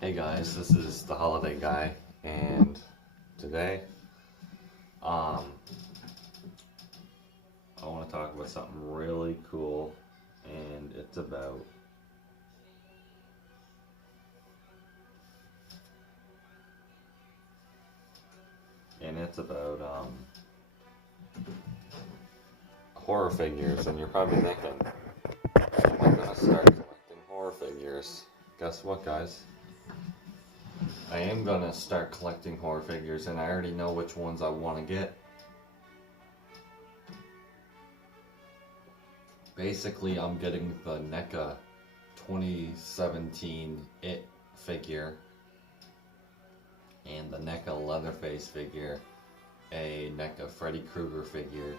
Hey guys, this is the Holiday Guy, and today, I want to talk about something really cool, and it's about horror figures, and you're probably thinking, am I gonna start collecting horror figures? Guess what, guys? I am gonna start collecting horror figures, and I already know which ones I want to get. Basically, I'm getting the NECA 2017 It figure and the NECA Leatherface figure, a NECA Freddy Krueger figure,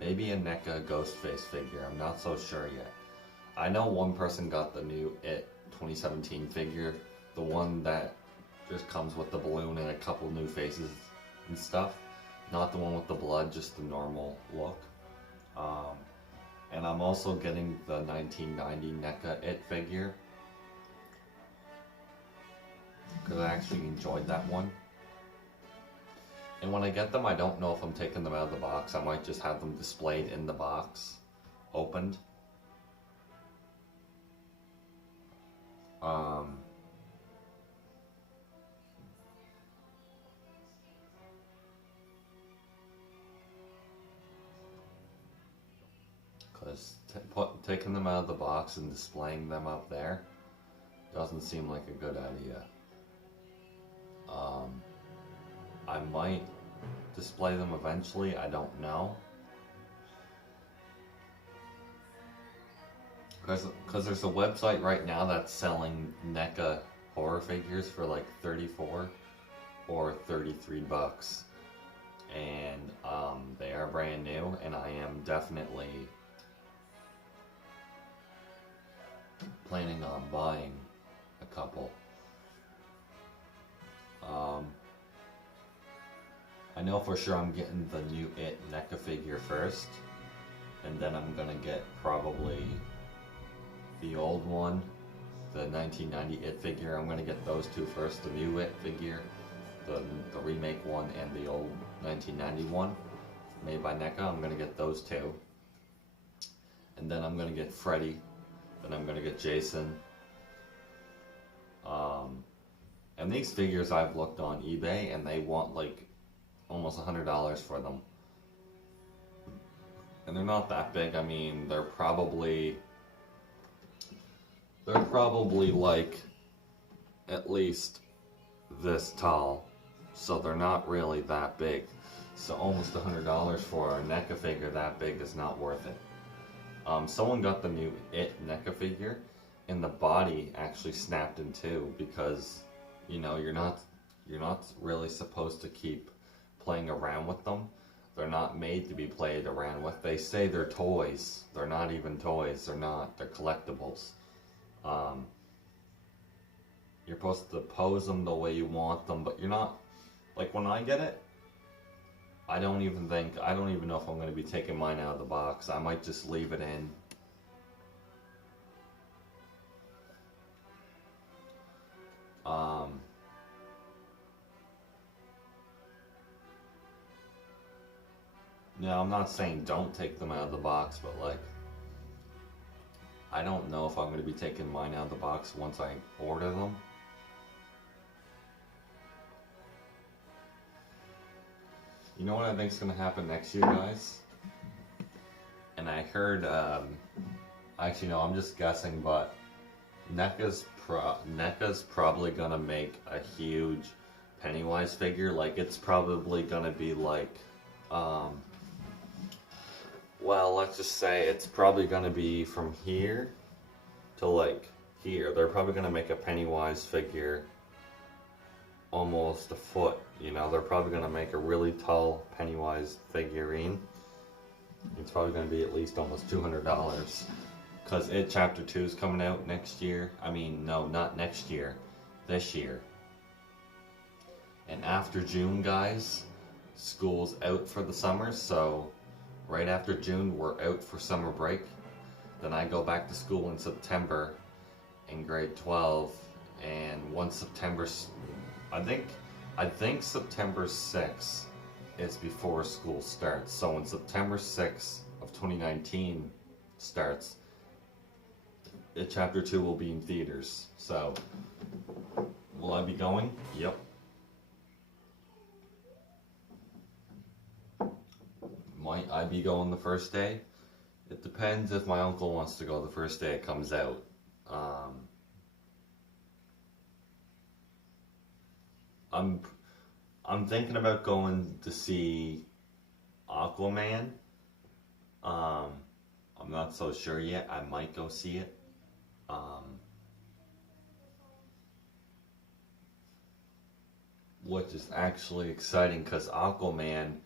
maybe a NECA Ghostface figure. I'm not so sure yet. I know one person got the new It 2017 figure, the one that just comes with the balloon and a couple new faces and stuff. Not the one with the blood, just the normal look. And I'm also getting the 1990 NECA It figure, because I actually enjoyed that one. And when I get them, I don't know if I'm taking them out of the box. I might just have them displayed in the box, opened. Because taking them out of the box and displaying them up there doesn't seem like a good idea. I might display them eventually, I don't know. Because there's a website right now that's selling NECA horror figures for like 34 or 33 bucks. And they are brand new, and I am definitely planning on buying a couple. I know for sure I'm getting the new It NECA figure first, and then I'm gonna get probably the old one, the 1990 It figure. I'm gonna get those two first, the new It figure, the remake one, and the old 1990 one made by NECA. I'm gonna get those two, and then I'm gonna get Freddy, then I'm gonna get Jason. And these figures I've looked on eBay, and they want like almost $100 for them. And they're not that big. I mean, they're probably like at least this tall. So they're not really that big. So almost $100 for a NECA figure that big is not worth it. Someone got the new It NECA figure, and the body actually snapped in two, because you know you're not really supposed to keep playing around with them. They're not made to be played around with. They say they're toys. They're not even toys. They're not. They're collectibles. You're supposed to pose them the way you want them, but you're not. Like when I get it, I don't even know if I'm going to be taking mine out of the box. I might just leave it in. No, I'm not saying don't take them out of the box, but like, I don't know if I'm going to be taking mine out of the box once I order them. You know what I think is going to happen next year, guys? And I heard, actually no, I'm just guessing, but NECA's probably going to make a huge Pennywise figure. Like, it's probably going to be like, well, let's just say it's probably going to be from here to like here. They're probably going to make a Pennywise figure almost a foot, you know. They're probably going to make a really tall Pennywise figurine. It's probably going to be at least almost $200, because It Chapter 2 is coming out next year. I mean, no, not next year, this year. And after June, guys, school's out for the summer, so right after June, we're out for summer break. Then I go back to school in September in grade 12, and once I think September 6th is before school starts. So when September 6th of 2019 starts, Chapter 2 will be in theaters. So, will I be going? Yep. Might I be going the first day? It depends if my uncle wants to go the first day it comes out. I'm thinking about going to see Aquaman. I'm not so sure yet. I might go see it. Which is actually exciting because Aquaman,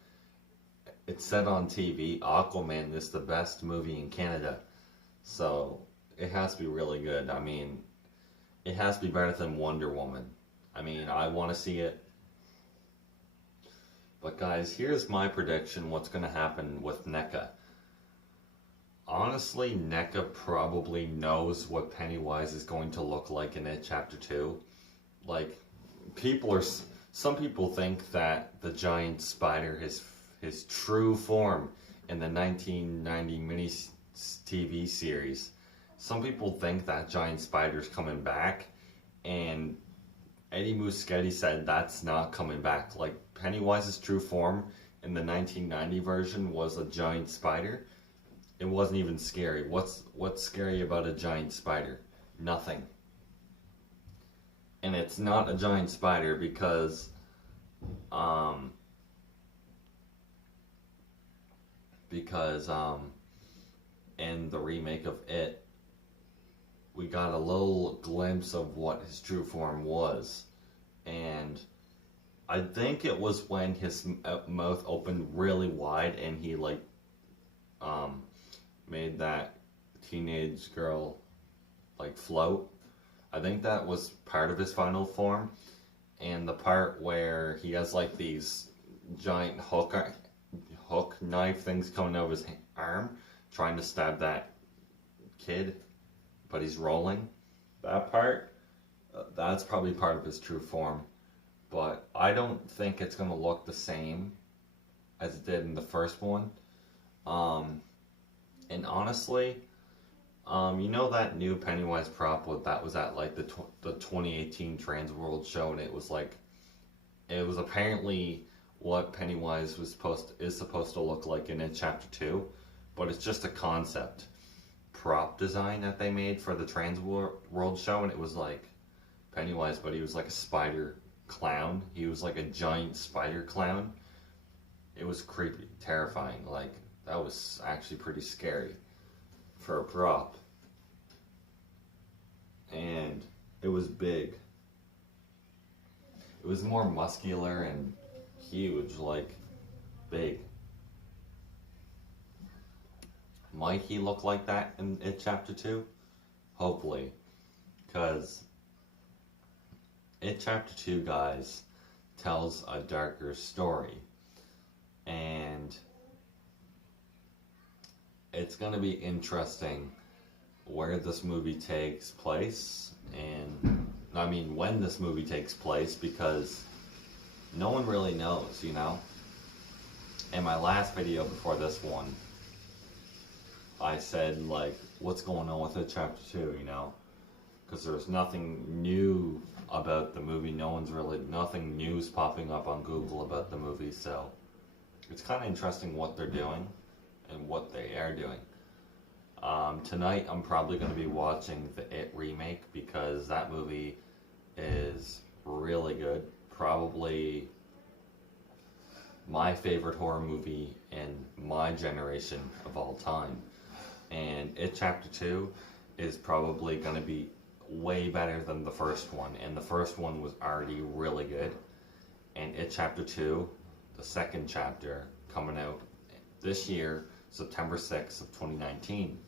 it said on TV, Aquaman is the best movie in Canada. So it has to be really good. I mean, it has to be better than Wonder Woman. I mean, I want to see it. But guys, here's my prediction what's going to happen with NECA. Honestly, NECA probably knows what Pennywise is going to look like in It Chapter 2. Like, some people think that the giant spider, his true form in the 1990 mini TV series, some people think that giant spider's coming back, and Eddie Muschietti said that's not coming back. Like, Pennywise's true form in the 1990 version was a giant spider. It wasn't even scary. What's scary about a giant spider? Nothing. And it's not a giant spider because in the remake of It, we got a little glimpse of what his true form was. And I think it was when his mouth opened really wide and he made that teenage girl float. I think that was part of his final form. And the part where he has these giant hook knife things coming out of his arm trying to stab that kid, but he's rolling. That part, that's probably part of his true form. But I don't think it's going to look the same as it did in the first one. And honestly, you know that new Pennywise prop that was at the 2018 Trans World show, and it was apparently what Pennywise is supposed to look like in It Chapter 2, but it's just a concept prop design that they made for the Trans World show, and it was Pennywise, but he was a spider clown. He was a giant spider clown. It was creepy, terrifying. That was actually pretty scary for a prop. And it was big. It was more muscular and huge, big. Might he look like that in It Chapter 2? Hopefully. Because It Chapter 2, guys, tells a darker story. And it's going to be interesting where this movie takes place, and I mean when this movie takes place, because no one really knows, you know. In my last video before this one, I said what's going on with It Chapter 2, you know, because there's nothing new about the movie. Nothing new's popping up on Google about the movie, so it's kind of interesting what they're doing and what they are doing. Tonight I'm probably going to be watching the It remake because that movie is really good. Probably my favorite horror movie in my generation of all time. And It Chapter 2 is probably going to be way better than the first one. And the first one was already really good. And It Chapter 2, the second chapter, coming out this year, September 6th of 2019,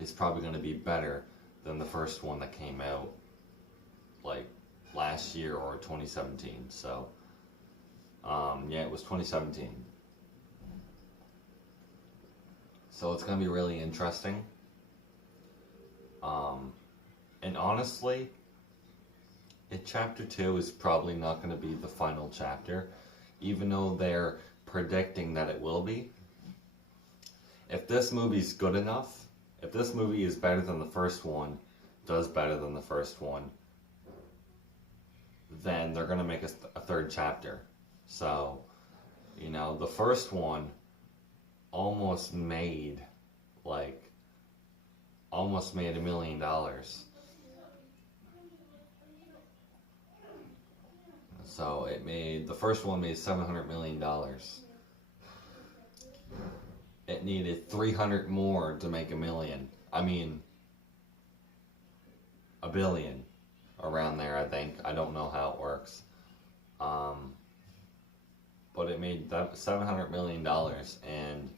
is probably going to be better than the first one that came out last year or 2017. So yeah, it was 2017. So it's going to be really interesting. And honestly, Chapter 2 is probably not going to be the final chapter, even though they're predicting that it will be. If this movie's good enough, if this movie is better than the first one, does better than the first one, then they're going to make a third chapter. So, you know, the first one almost made, $1 million. So the first one made $700 million. It needed 300 more to make $1 billion. Around there, I think. I don't know how it works. But it made that $700 million, and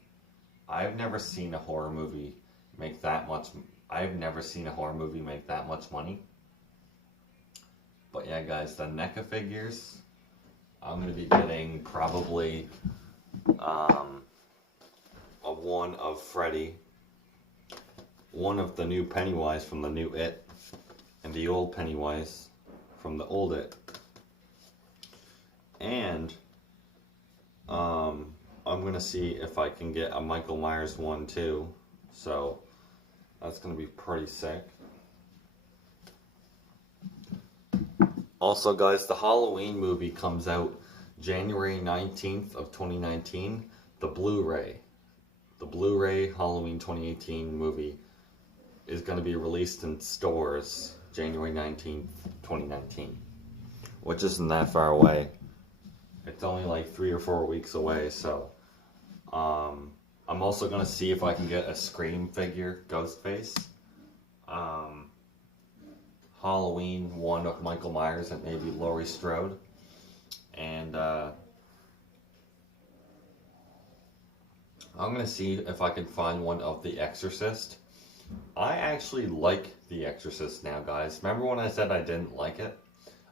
I've never seen a horror movie make that much. I've never seen a horror movie make that much money. But yeah, guys, the NECA figures, I'm going to be getting probably a one of Freddy, one of the new Pennywise from the new It, and the old Pennywise from the old It. And I'm going to see if I can get a Michael Myers one too. So that's going to be pretty sick. Also, guys, the Halloween movie comes out January 19th of 2019. The Blu-ray Halloween 2018 movie is going to be released in stores January 19th, 2019. Which isn't that far away. It's only like 3 or 4 weeks away, so I'm also going to see if I can get a Scream figure, Ghostface. Halloween one of Michael Myers and maybe Laurie Strode. And I'm going to see if I can find one of The Exorcist. I actually like The Exorcist now, guys. Remember when I said I didn't like it?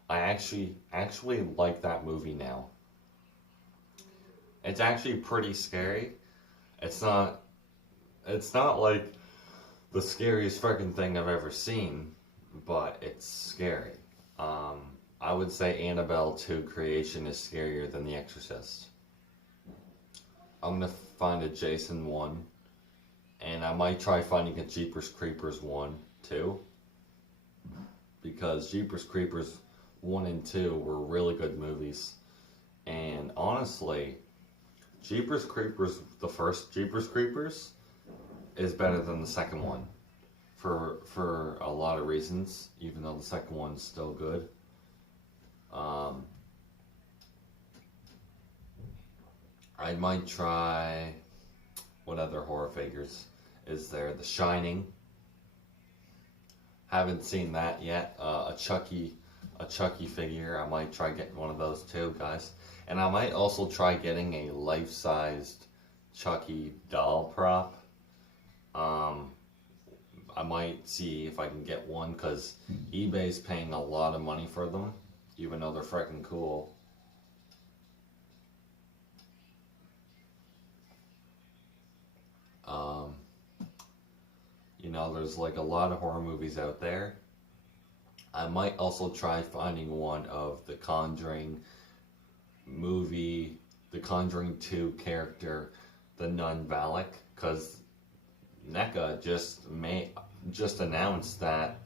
I actually like that movie now. It's actually pretty scary. It's not like the scariest freaking thing I've ever seen, but it's scary. I would say Annabelle 2 Creation is scarier than The Exorcist. I'm gonna find a Jason 1, and I might try finding a Jeepers Creepers 1 too, because Jeepers Creepers 1 and 2 were really good movies. And honestly, Jeepers Creepers, the first Jeepers Creepers, is better than the second one for a lot of reasons, even though the second one's still good. I might try, what other horror figures is there? The Shining. Haven't seen that yet. A Chucky figure. I might try getting one of those too, guys. And I might also try getting a life-sized Chucky doll prop. I might see if I can get one, because eBay's paying a lot of money for them, even though they're freaking cool. You know, there's like a lot of horror movies out there. I might also try finding one of the Conjuring movie, the Conjuring 2 character, the nun Valak, because NECA just announced that.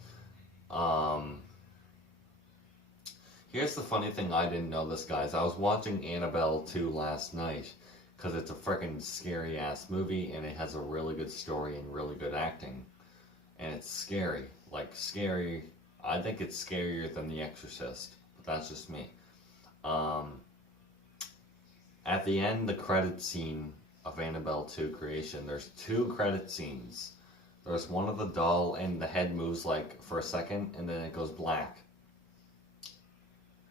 Here's the funny thing, I didn't know this, guys. I was watching Annabelle 2 last night, because it's a freaking scary ass movie, and it has a really good story and really good acting. And it's scary. Like, scary. I think it's scarier than The Exorcist. But that's just me. At the end, the credit scene of Annabelle 2 Creation, there's 2 credit scenes. There's one of the doll, and the head moves like for a second, and then it goes black.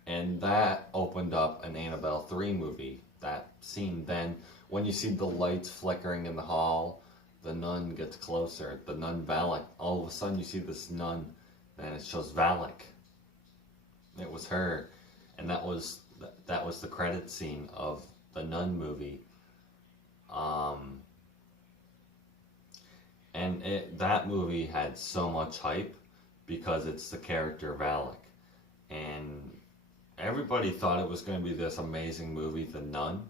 And that opened up an Annabelle 3 movie, that scene. Then, when you see the lights flickering in the hall, the nun gets closer, the nun Valak. All of a sudden you see this nun, and it shows Valak. It was her. And that was the credit scene of the Nun movie. And that movie had so much hype because it's the character Valak. and everybody thought it was going to be this amazing movie, The Nun,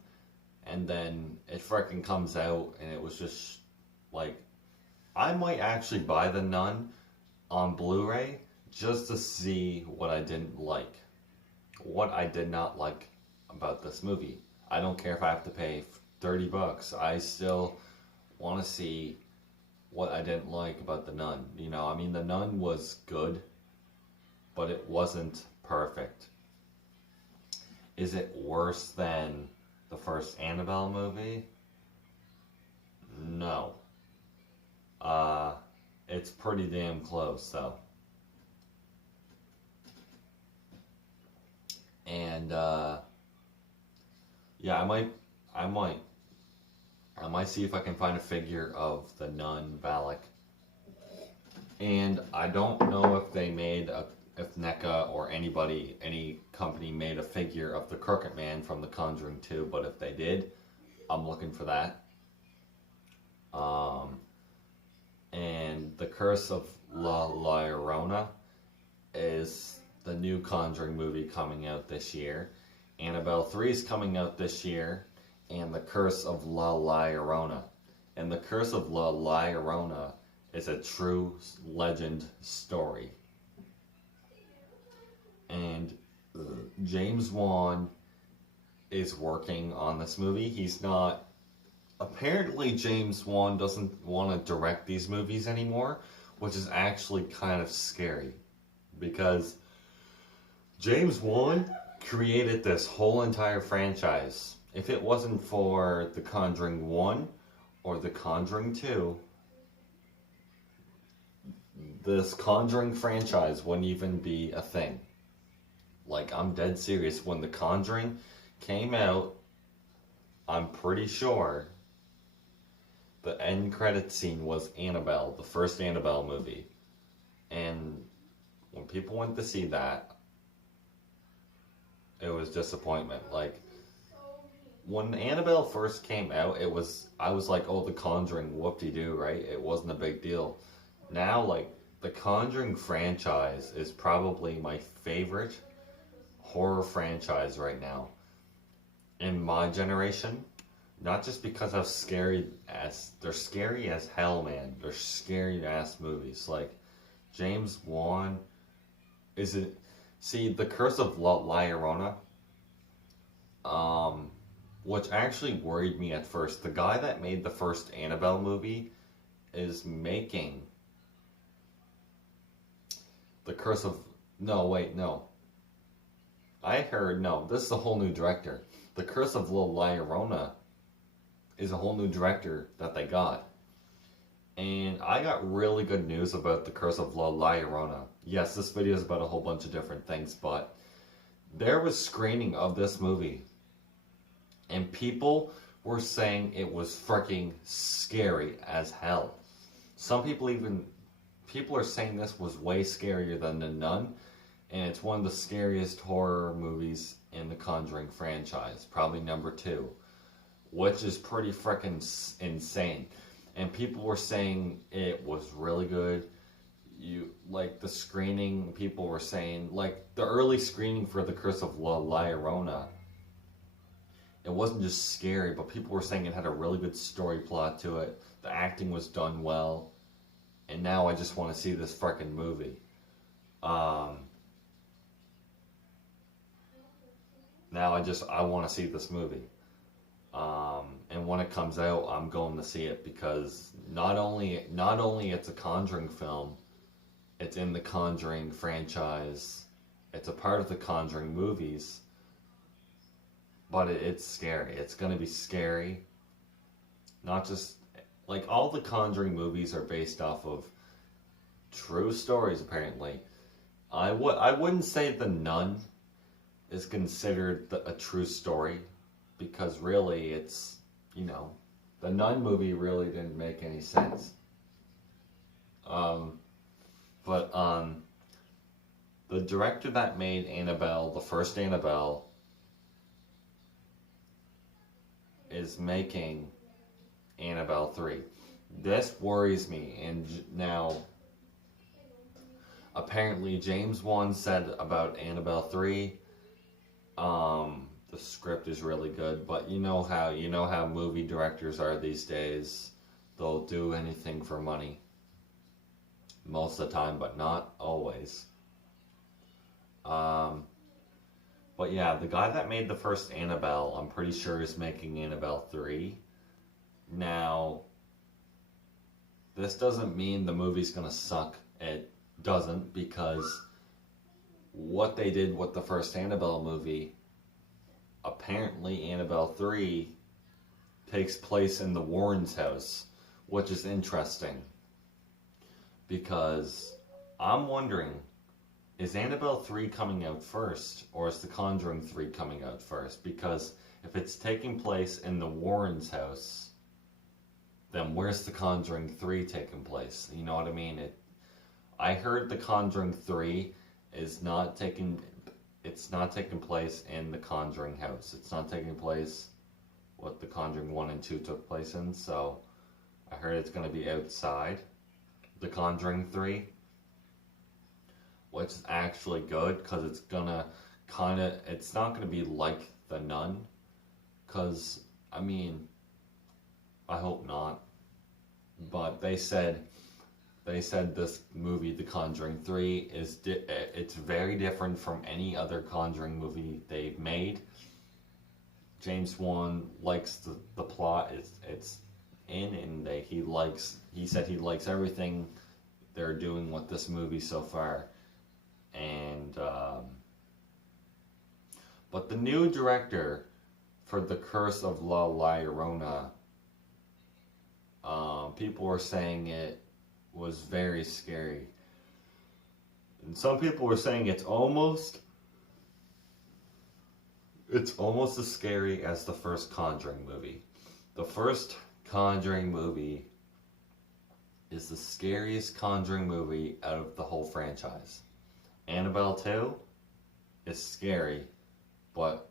and then it freaking comes out, and it was just like, I might actually buy The Nun on Blu-ray just to see what I didn't like, what I did not like about this movie. I don't care if I have to pay $30. I still want to see what I didn't like about The Nun. You know, I mean, The Nun was good, but it wasn't perfect. Is it worse than the first Annabelle movie? No. It's pretty damn close, though. And, yeah, I might see if I can find a figure of the Nun Valak. And I don't know if they made if NECA or any company made a figure of the Crooked Man from The Conjuring 2, but if they did, I'm looking for that. And The Curse of La Llorona is the new Conjuring movie coming out this year. Annabelle 3 is coming out this year, and The Curse of La Llorona. And The Curse of La Llorona is a true legend story. And James Wan is working on this movie. He's not... Apparently James Wan doesn't want to direct these movies anymore, which is actually kind of scary. Because James Wan created this whole entire franchise. If it wasn't for The Conjuring 1 or The Conjuring 2, this Conjuring franchise wouldn't even be a thing. Like, I'm dead serious. When The Conjuring came out, I'm pretty sure the end credit scene was Annabelle, the first Annabelle movie. And when people went to see that, it was disappointment. Like, when Annabelle first came out, I was like, oh, The Conjuring, whoop-de-doo, right? It wasn't a big deal. Now, like, the Conjuring franchise is probably my favorite horror franchise right now. In my generation, not just because of they're scary as hell, man. They're scary ass movies. Like, James Wan, see, The Curse of La Llorona, which actually worried me at first. The guy that made the first Annabelle movie is making The Curse of... No, wait, no. This is a whole new director. The Curse of La Llorona is a whole new director that they got. And I got really good news about The Curse of La Llorona. Yes, this video is about a whole bunch of different things, but there was screening of this movie, and people were saying it was freaking scary as hell. Some people are saying this was way scarier than The Nun, and it's one of the scariest horror movies in the Conjuring franchise, probably number 2, which is pretty freaking insane. And people were saying it was really good. Like, the screening, people were saying, like, the early screening for The Curse of La Llorona, it wasn't just scary, but people were saying it had a really good story plot to it. The acting was done well. And now I just want to see this freaking movie. Now I want to see this movie. And when it comes out, I'm going to see it, because not only it's a Conjuring film, it's in the Conjuring franchise, it's a part of the Conjuring movies, but it's scary. It's going to be scary. Not just, like, all the Conjuring movies are based off of true stories, apparently. I wouldn't say The Nun is considered a true story, because really it's, the Nun movie really didn't make any sense. But the director that made Annabelle, the first Annabelle, is making Annabelle 3. This worries me, and now Apparently, James Wan said about Annabelle 3, the script is really good, but you know how movie directors are these days. They'll do anything for money most of the time, but not always. Um, but yeah, the guy that made the first Annabelle, I'm pretty sure is making Annabelle 3. Now, this doesn't mean the movie's gonna suck. It doesn't, because what they did with the first Annabelle movie, apparently Annabelle 3 takes place in the Warrens' house, which is interesting because I'm wondering, is Annabelle 3 coming out first, or is The Conjuring 3 coming out first? Because if it's taking place in the Warrens' house, then where's The Conjuring 3 taking place? You know what I mean? I heard The Conjuring 3 is not taking place in the Conjuring house. It's not taking place what The Conjuring 1 and 2 took place in, so I heard it's going to be outside The Conjuring 3, which is actually good, because it's gonna it's not gonna be like The Nun, because, I mean, I hope not, but they said this movie, The Conjuring 3, it's very different from any other Conjuring movie they've made. James Wan likes the plot it's in, and he said he likes everything they're doing with this movie so far. And but the new director for The Curse of La Llorona, people were saying it was very scary, and some people were saying it's almost as scary as the first Conjuring movie. The first Conjuring movie is the scariest Conjuring movie out of the whole franchise. Annabelle 2 is scary, but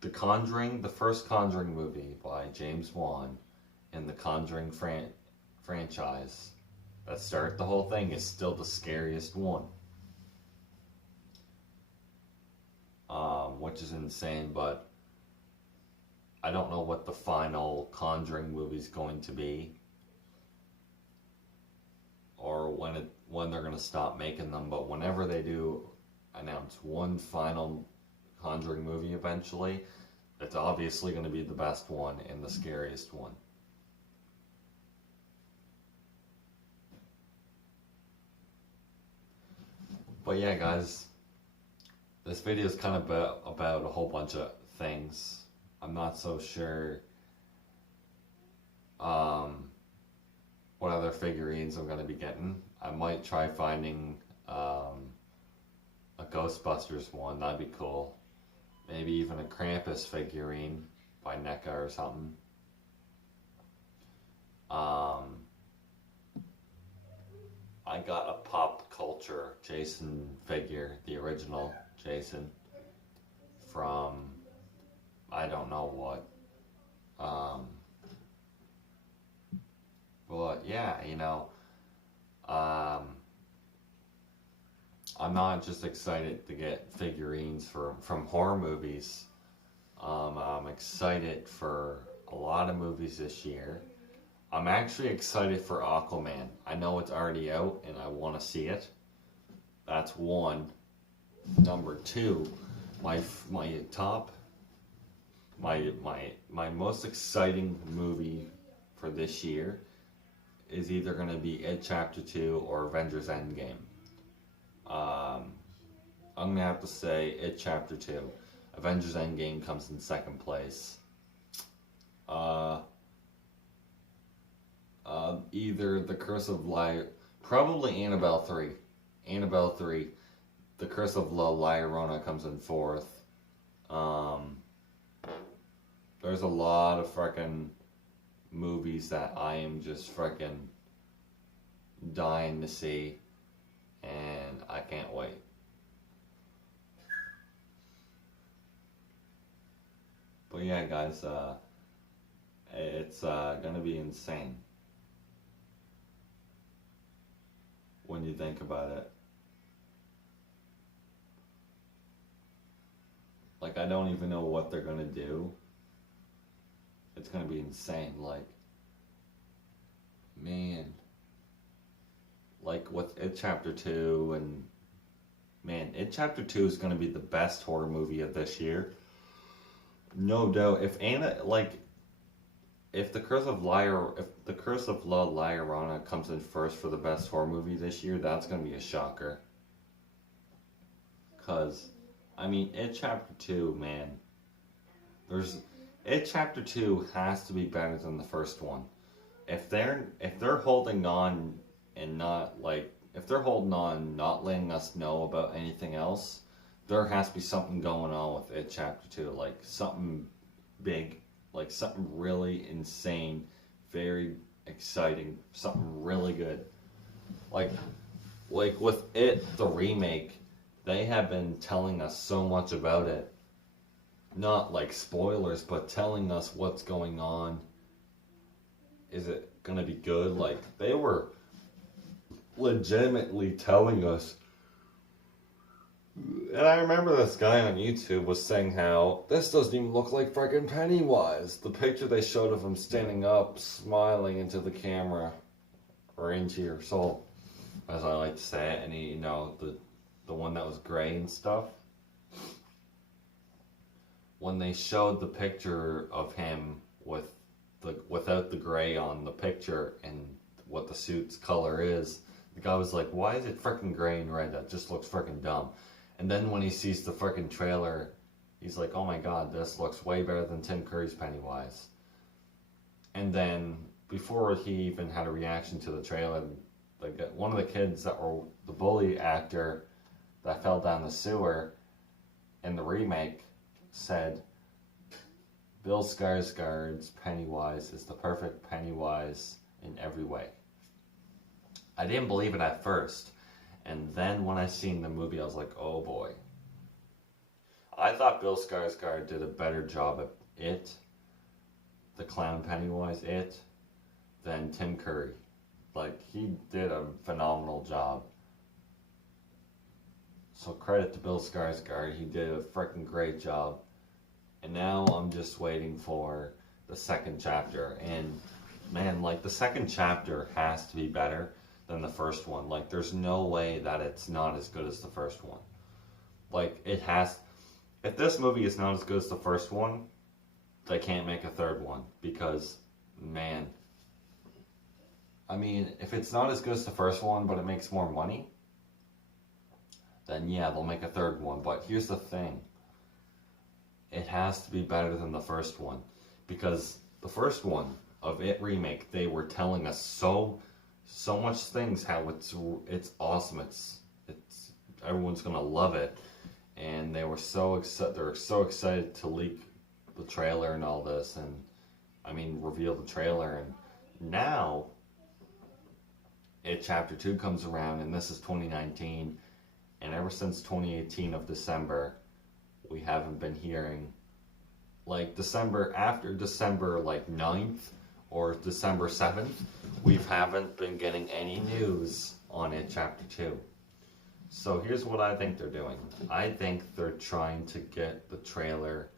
the first Conjuring movie by James Wan and the Conjuring franchise that started the whole thing is still the scariest one. Which is insane, but I don't know what the final Conjuring movie is going to be, or when they're going to stop making them, but whenever they do announce one final Conjuring movie eventually, it's obviously going to be the best one and the scariest one. But yeah, guys, this video is kind of about a whole bunch of things. I'm not so sure what other figurines I'm going to be getting. I might try finding a Ghostbusters one. That'd be cool. Maybe even a Krampus figurine by NECA or something. I got a Pop Culture Jason figure, the original Jason, from I don't know what. But yeah, I'm not just excited to get figurines from horror movies. I'm excited for a lot of movies this year. I'm actually excited for Aquaman. I know it's already out and I want to see it. That's one. Number two, my most exciting movie for this year is either going to be It Chapter 2 or Avengers Endgame. I'm going to have to say It Chapter 2. Avengers Endgame comes in second place. Either The Curse of probably Annabelle 3. Annabelle 3. The Curse of La Llorona comes in fourth. There's a lot of freaking movies that I am just freaking dying to see, and I can't wait. But yeah, guys, it's gonna be insane when you think about it. don't even know what they're gonna do. It's gonna be insane. Like, man, like with It Chapter 2, and man, It Chapter 2 is gonna be the best horror movie of this year. No doubt. If the Curse of La Llorona comes in first for the best horror movie this year, that's gonna be a shocker. Cause, I mean, It Chapter 2, man, It Chapter 2 has to be better than the first one. If they're holding on and not like if they're holding on, not letting us know about anything else, there has to be something going on with It Chapter 2, like something big, like something really insane, very exciting, something really good. Like with It, the remake, they have been telling us so much about it. Not like spoilers, but telling us what's going on. Is it gonna be good? Like, they were legitimately telling us. And I remember this guy on YouTube was saying how this doesn't even look like freaking Pennywise. The picture they showed of him standing up, smiling into the camera, or into your soul, as I like to say it. And he, the one that was gray and stuff. When they showed the picture of him without the gray on the picture and what the suit's color is, the guy was like, "Why is it freaking gray and red? That just looks freaking dumb." And then when he sees the freaking trailer, he's like, "Oh my god, this looks way better than Tim Curry's Pennywise." And then before he even had a reaction to the trailer, one of the kids that were the bully actor that fell down the sewer in the remake said, "Bill Skarsgård's Pennywise is the perfect Pennywise in every way." I didn't believe it at first, and then when I seen the movie, I was like, "Oh boy." I thought Bill Skarsgård did a better job at it, the clown Pennywise, it, than Tim Curry. Like, he did a phenomenal job. So credit to Bill Skarsgård, he did a freaking great job. And now I'm just waiting for the second chapter. And man, like, the second chapter has to be better than the first one. Like, there's no way that it's not as good as the first one. Like, it has. If this movie is not as good as the first one, they can't make a third one. Because, man, I mean, if it's not as good as the first one, but it makes more money, then yeah, they'll make a third one. But here's the thing. It has to be better than the first one. Because the first one of It Remake, they were telling us so much things, how it's awesome, it's everyone's gonna love it. And they were so excited to leak the trailer and all this, and I mean reveal the trailer. And now It Chapter 2 comes around, and this is 2019. And ever since 2018 of December, we haven't been hearing, like, after December, like, 9th or December 7th, we haven't been getting any news on It Chapter 2. So here's what I think they're doing. I think they're trying to get the trailer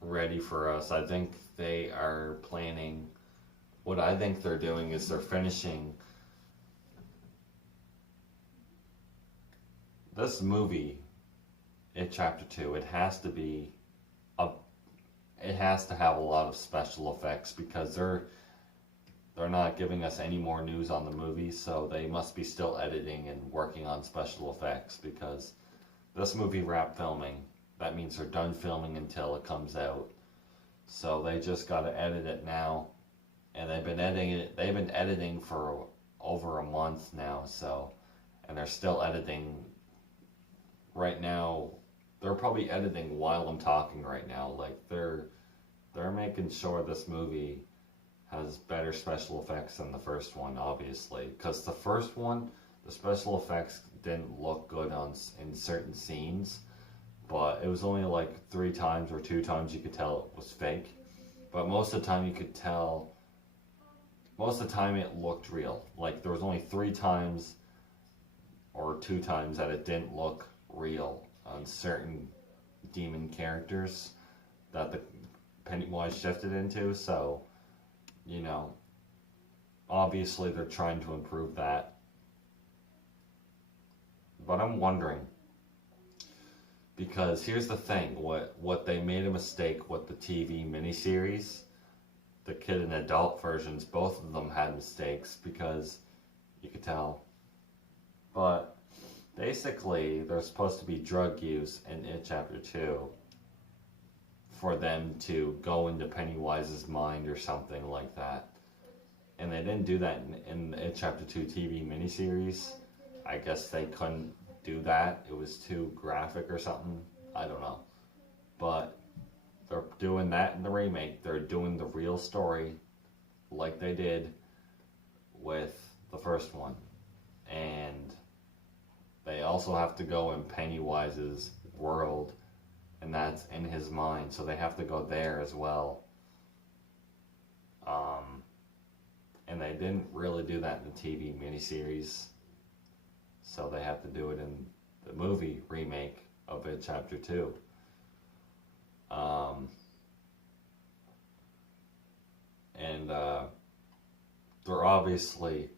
ready for us. I think they are planning, what I think they're doing is they're finishing this movie, It Chapter 2, it has to have a lot of special effects, because they're not giving us any more news on the movie, so they must be still editing and working on special effects, because this movie wrapped filming. That means they're done filming until it comes out. So they just got to edit it now, and they've been editing for over a month now, and they're still editing. Right now, they're probably editing while I'm talking right now. Like, they're making sure this movie has better special effects than the first one, obviously. Because the first one, the special effects didn't look good in certain scenes. But it was only like 3 times or 2 times you could tell it was fake. But most of the time you could tell, most of the time it looked real. Like, there was only 3 times or 2 times that it didn't look real on certain demon characters that the Pennywise shifted into. So, you know, obviously they're trying to improve that. But I'm wondering, because here's the thing, what they made a mistake with the TV miniseries, the kid and adult versions, both of them had mistakes because you could tell. But basically, there's supposed to be drug use in It Chapter 2 for them to go into Pennywise's mind or something like that. And they didn't do that in It Chapter 2 TV miniseries. I guess they couldn't do that. It was too graphic or something. I don't know. But they're doing that in the remake. They're doing the real story like they did with the first one. And they also have to go in Pennywise's world, and that's in his mind. So they have to go there as well. And they didn't really do that in the TV miniseries. So they have to do it in the movie remake of It Chapter 2. They're obviously,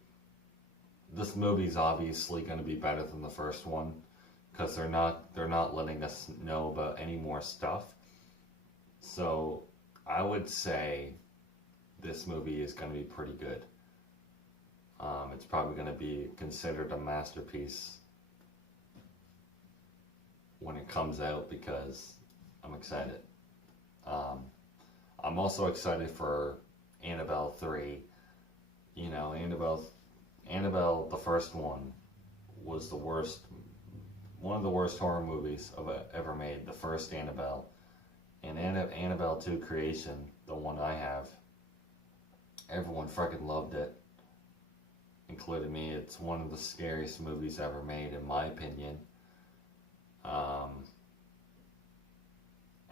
this movie's obviously going to be better than the first one, because they're not letting us know about any more stuff. So I would say this movie is going to be pretty good. It's probably going to be considered a masterpiece when it comes out, because I'm excited. I'm also excited for Annabelle 3. You know, Annabelle, the first one, was one of the worst horror movies ever made, the first Annabelle. And Annabelle 2 Creation, the one I have, everyone freaking loved it, including me. It's one of the scariest movies ever made, in my opinion.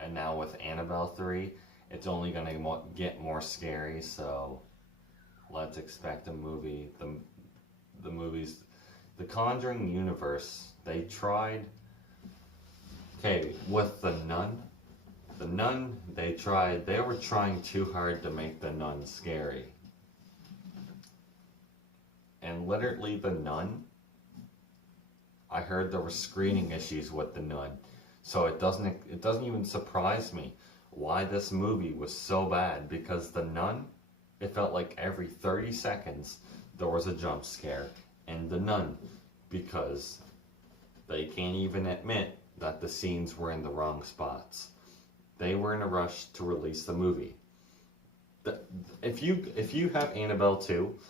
And now with Annabelle 3, it's only going to get more scary, so let's expect a movie. The movies, the Conjuring universe, they tried, okay, with The Nun, they were trying too hard to make The Nun scary. And literally The Nun, I heard there were screening issues with The Nun. So it doesn't even surprise me why this movie was so bad, because The Nun, it felt like every 30 seconds there was a jump scare in The Nun, because they can't even admit that the scenes were in the wrong spots. They were in a rush to release the movie. If you have Annabelle 2,